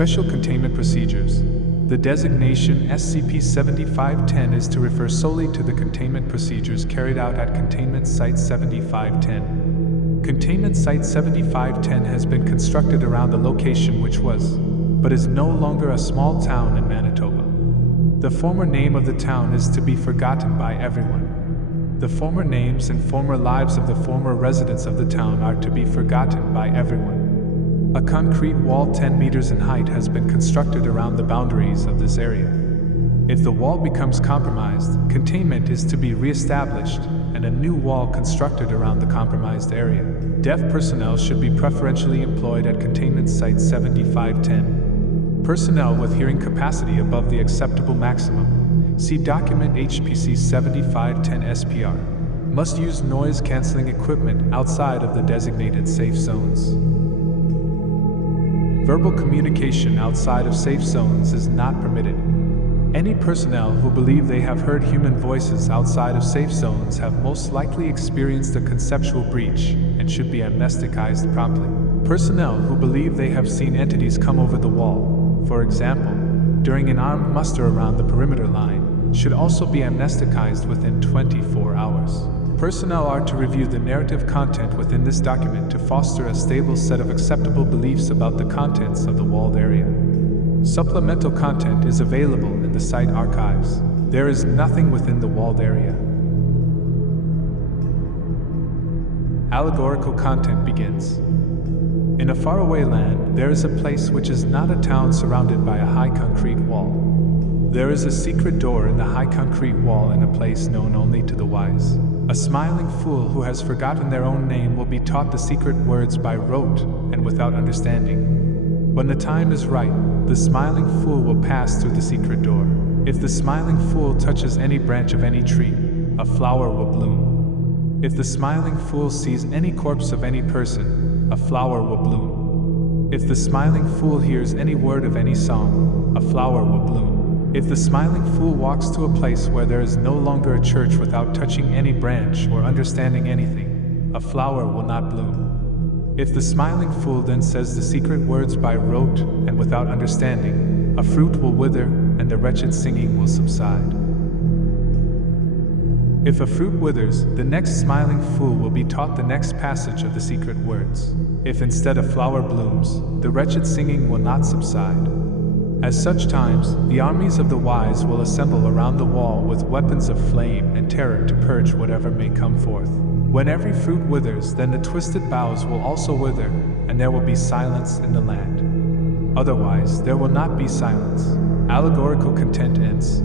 Special Containment Procedures. The designation SCP-7510 is to refer solely to the containment procedures carried out at Containment Site 7510. Containment Site 7510 has been constructed around the location which was, but is no longer a small town in Manitoba. The former name of the town is to be forgotten by everyone. The former names and former lives of the former residents of the town are to be forgotten by everyone. A concrete wall 10 meters in height has been constructed around the boundaries of this area. If the wall becomes compromised, containment is to be reestablished and a new wall constructed around the compromised area. Deaf personnel should be preferentially employed at Containment Site 7510. Personnel with hearing capacity above the acceptable maximum, see document HPC 7510 SPR, must use noise-canceling equipment outside of the designated safe zones. Verbal communication outside of safe zones is not permitted. Any personnel who believe they have heard human voices outside of safe zones have most likely experienced a conceptual breach and should be amnesticized promptly. Personnel who believe they have seen entities come over the wall, for example, during an armed muster around the perimeter line, should also be amnesticized within 24 hours. Personnel are to review the narrative content within this document to foster a stable set of acceptable beliefs about the contents of the walled area. Supplemental content is available in the site archives. There is nothing within the walled area. Allegorical content begins. In a faraway land, there is a place which is not a town surrounded by a high concrete wall. There is a secret door in the high concrete wall in a place known only to the wise. A smiling fool who has forgotten their own name will be taught the secret words by rote and without understanding. When the time is right, the smiling fool will pass through the secret door. If the smiling fool touches any branch of any tree, a flower will bloom. If the smiling fool sees any corpse of any person, a flower will bloom. If the smiling fool hears any word of any song, a flower will bloom. If the smiling fool walks to a place where there is no longer a church without touching any branch or understanding anything, a flower will not bloom. If the smiling fool then says the secret words by rote and without understanding, a fruit will wither and the wretched singing will subside. If a fruit withers, the next smiling fool will be taught the next passage of the secret words. If instead a flower blooms, the wretched singing will not subside. At such times, the armies of the wise will assemble around the wall with weapons of flame and terror to purge whatever may come forth. When every fruit withers, then the twisted boughs will also wither, and there will be silence in the land. Otherwise, there will not be silence. Allegorical content ends.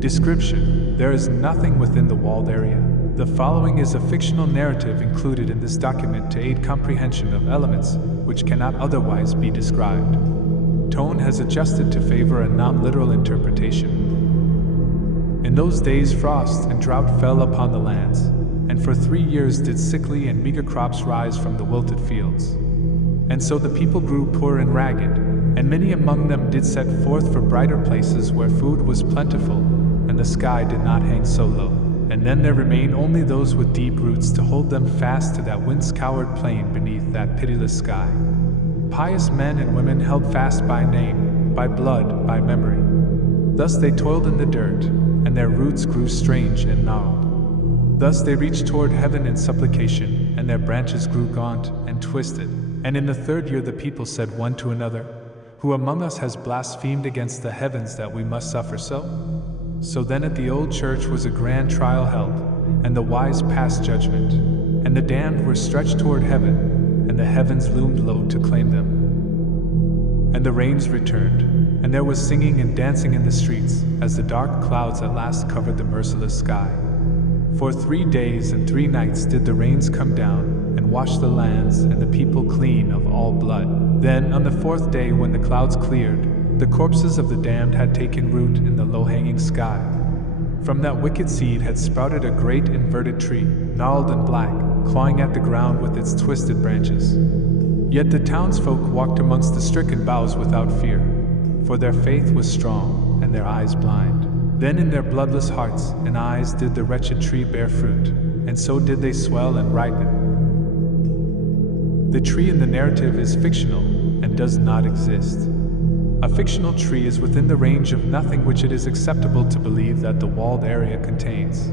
Description: there is nothing within the walled area. The following is a fictional narrative included in this document to aid comprehension of elements which cannot otherwise be described. Tone has adjusted to favor a non-literal interpretation. In those days frost and drought fell upon the lands, and for 3 years did sickly and meager crops rise from the wilted fields. And so the people grew poor and ragged, and many among them did set forth for brighter places where food was plentiful, and the sky did not hang so low. And then there remained only those with deep roots to hold them fast to that wind-scoured plain beneath that pitiless sky. Pious men and women held fast by name, by blood, by memory. Thus they toiled in the dirt, and their roots grew strange and gnarled. Thus they reached toward heaven in supplication, and their branches grew gaunt and twisted. And in the 3rd year the people said one to another, "Who among us has blasphemed against the heavens that we must suffer so?" So then at the old church was a grand trial held, and the wise passed judgment, and the damned were stretched toward heaven, and the heavens loomed low to claim them. And the rains returned, and there was singing and dancing in the streets, as the dark clouds at last covered the merciless sky. For 3 days and 3 nights did the rains come down, and wash the lands and the people clean of all blood. Then on the 4th day, when the clouds cleared, the corpses of the damned had taken root in the low-hanging sky. From that wicked seed had sprouted a great inverted tree, gnarled and black, clawing at the ground with its twisted branches. Yet the townsfolk walked amongst the stricken boughs without fear, for their faith was strong and their eyes blind. Then in their bloodless hearts and eyes did the wretched tree bear fruit, and so did they swell and ripen. The tree in the narrative is fictional, and does not exist. A fictional tree is within the range of nothing which it is acceptable to believe that the walled area contains.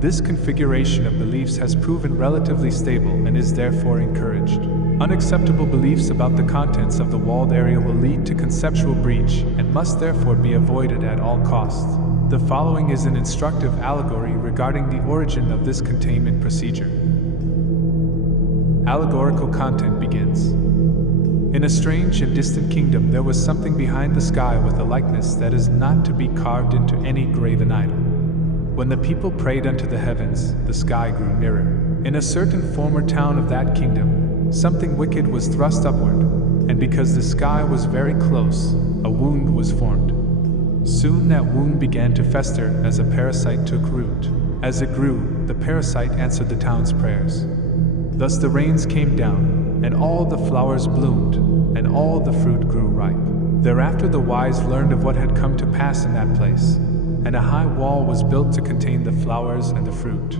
This configuration of beliefs has proven relatively stable and is therefore encouraged. Unacceptable beliefs about the contents of the walled area will lead to conceptual breach and must therefore be avoided at all costs. The following is an instructive allegory regarding the origin of this containment procedure. Allegorical content begins. In a strange and distant kingdom there was something behind the sky with a likeness that is not to be carved into any graven idol. When the people prayed unto the heavens, the sky grew nearer. In a certain former town of that kingdom, something wicked was thrust upward, and because the sky was very close, a wound was formed. Soon that wound began to fester as a parasite took root. As it grew, the parasite answered the town's prayers. Thus the rains came down, and all the flowers bloomed, and all the fruit grew ripe. Thereafter the wise learned of what had come to pass in that place, and a high wall was built to contain the flowers and the fruit.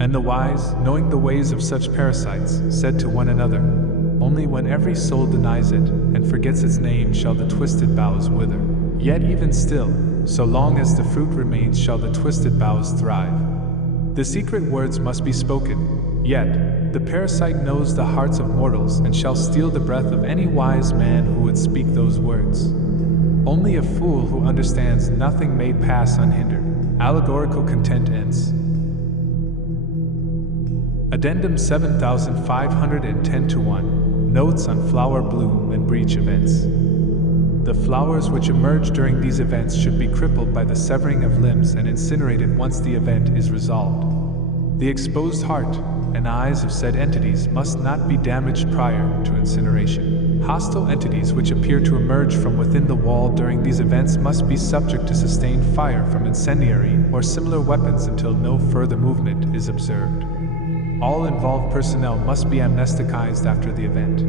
And the wise, knowing the ways of such parasites, said to one another, "Only when every soul denies it, and forgets its name, shall the twisted boughs wither. Yet even still, so long as the fruit remains, shall the twisted boughs thrive." The secret words must be spoken, yet the parasite knows the hearts of mortals and shall steal the breath of any wise man who would speak those words. Only a fool who understands nothing may pass unhindered. Allegorical content ends. Addendum 7510-1. Notes on flower bloom and breach events. The flowers which emerge during these events should be crippled by the severing of limbs and incinerated once the event is resolved. The exposed heart and eyes of said entities must not be damaged prior to incineration. Hostile entities which appear to emerge from within the wall during these events must be subject to sustained fire from incendiary or similar weapons until no further movement is observed. All involved personnel must be amnesticized after the event.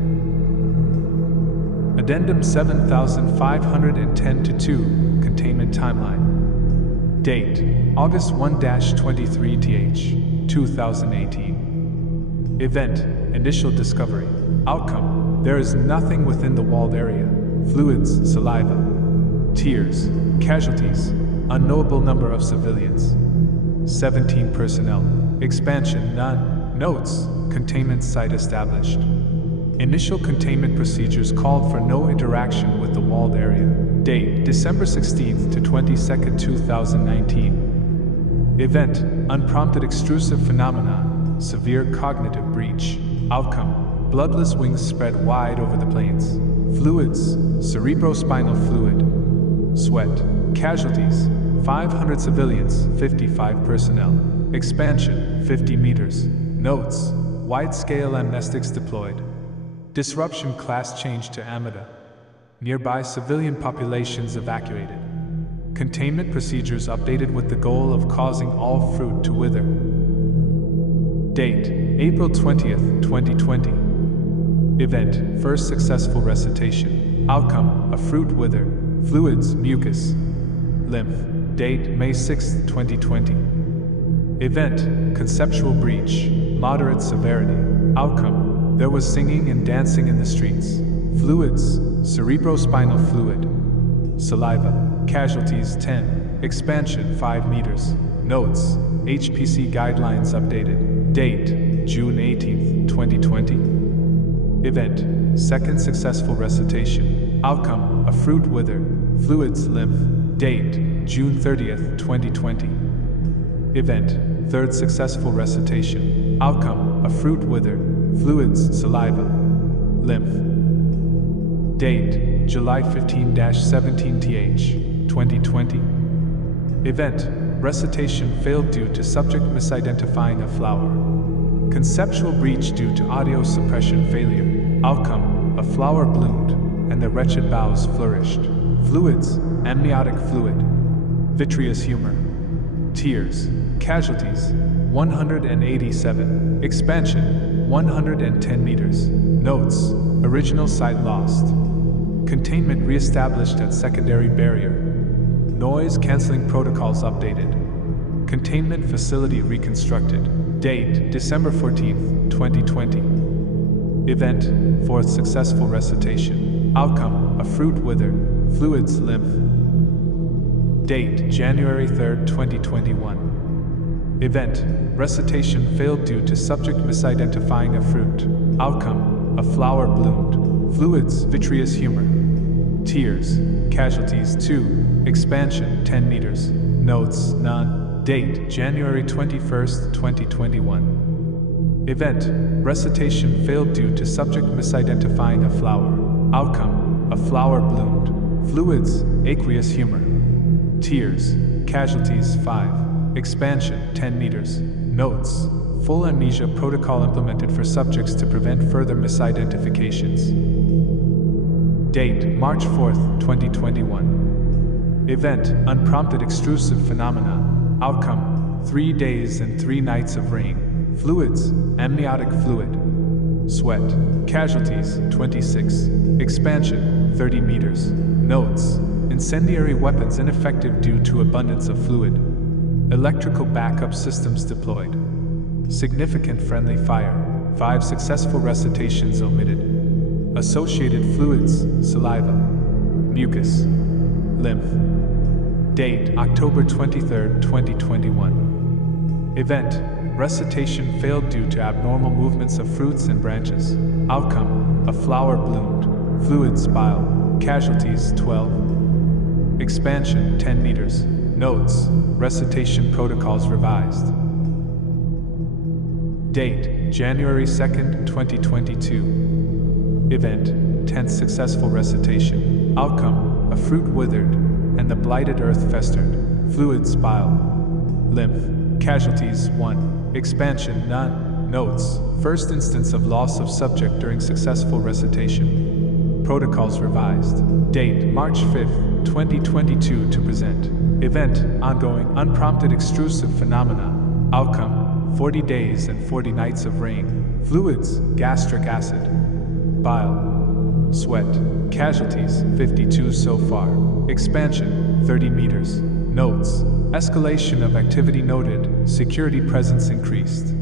Addendum 7510-2, Containment Timeline. Date: August 1-23th, 2018. Event: Initial discovery. Outcome: there is nothing within the walled area. Fluids: saliva. Tears. Casualties: unknowable number of civilians. 17 personnel. Expansion: none. Notes: containment site established. Initial containment procedures called for no interaction with the walled area. Date: December 16th to 22nd, 2019. Event: unprompted extrusive phenomena, severe cognitive breach. Outcome: bloodless wings spread wide over the plains. Fluids: cerebrospinal fluid. Sweat. Casualties: 500 civilians, 55 personnel. Expansion: 50 meters. Notes: wide-scale amnestics deployed. Disruption: class change to Amida. Nearby civilian populations evacuated. Containment procedures updated with the goal of causing all fruit to wither. Date: April 20th, 2020. Event: first successful recitation. Outcome: a fruit wither. Fluids: mucus. Lymph. Date: May 6th, 2020. Event: conceptual breach. Moderate severity. Outcome: there was singing and dancing in the streets. Fluids: cerebrospinal fluid. Saliva. Casualties: 10. Expansion: 5 meters. Notes: HPC guidelines updated. Date: June 18th, 2020. Event: second successful recitation. Outcome: a fruit wither. Fluids: lymph. Date: June 30th, 2020. Event: third successful recitation. Outcome: a fruit wither. Fluids: saliva. Lymph. Date: July 15-17th, 2020. Event: recitation failed due to subject misidentifying a flower. Conceptual breach due to audio suppression failure. Outcome: a flower bloomed, and the wretched boughs flourished. Fluids: amniotic fluid. Vitreous humor. Tears. Casualties: 187. Expansion: 110 meters. Notes: original site lost. Containment reestablished at secondary barrier. Noise cancelling protocols updated. Containment facility reconstructed. Date: December 14th, 2020. Event: 4th successful recitation. Outcome: a fruit withered. Fluids: lymph. Date: January 3, 2021. Event: recitation failed due to subject misidentifying a fruit. Outcome: a flower bloomed. Fluids: vitreous humor. Tears. Casualties: 2. Expansion: 10 meters. Notes: none. Date: January 21, 2021. Event: recitation failed due to subject misidentifying a flower. Outcome: a flower bloomed. Fluids: aqueous humor. Tears. Casualties: 5. Expansion: 10 meters. Notes: full amnesia protocol implemented for subjects to prevent further misidentifications. Date: March 4, 2021. Event: unprompted extrusive phenomena. Outcome: 3 days and 3 nights of rain. Fluids: amniotic fluid. Sweat. Casualties: 26. Expansion: 30 meters. Notes: incendiary weapons ineffective due to abundance of fluid. Electrical backup systems deployed. Significant friendly fire. 5 successful recitations omitted. Associated fluids: saliva, mucus, lymph. Date: October 23, 2021. Event: recitation failed due to abnormal movements of fruits and branches. Outcome: a flower bloomed. Fluids: bile. Casualties: 12. Expansion: 10 meters. Notes: recitation protocols revised. Date: January 2, 2022. Event: 10th successful recitation. Outcome: a fruit withered, and the blighted earth festered. Fluids: bile. Lymph. Casualties: 1. Expansion: none. Notes: first instance of loss of subject during successful recitation. Protocols revised. Date: March 5, 2022 to present. Event: ongoing unprompted extrusive phenomena. Outcome: 40 days and 40 nights of rain. Fluids: gastric acid, bile, sweat. Casualties: 52 so far. Expansion: 30 meters. Notes: escalation of activity noted. Security presence increased.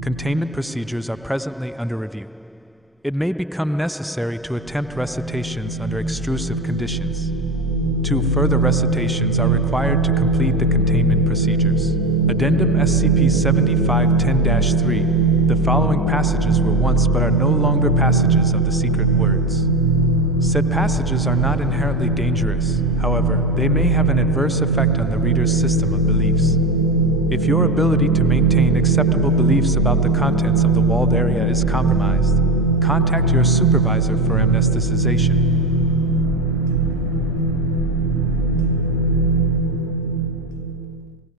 Containment procedures are presently under review. It may become necessary to attempt recitations under extrusive conditions. 2 further recitations are required to complete the containment procedures. Addendum SCP-7510-3. The following passages were once but are no longer passages of the secret words. Said passages are not inherently dangerous, however, they may have an adverse effect on the reader's system of beliefs. If your ability to maintain acceptable beliefs about the contents of the walled area is compromised, contact your supervisor for amnesticization.